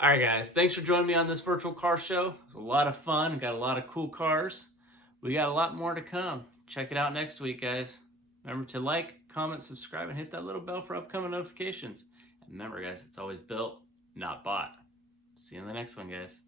All right, guys, thanks for joining me on this virtual car show. It was a lot of fun. Got a lot of cool cars. We got a lot more to come. Check it out next week, guys. Remember to like, comment, subscribe, and hit that little bell for upcoming notifications. And remember, guys, it's always built, not bought. See you in the next one, guys.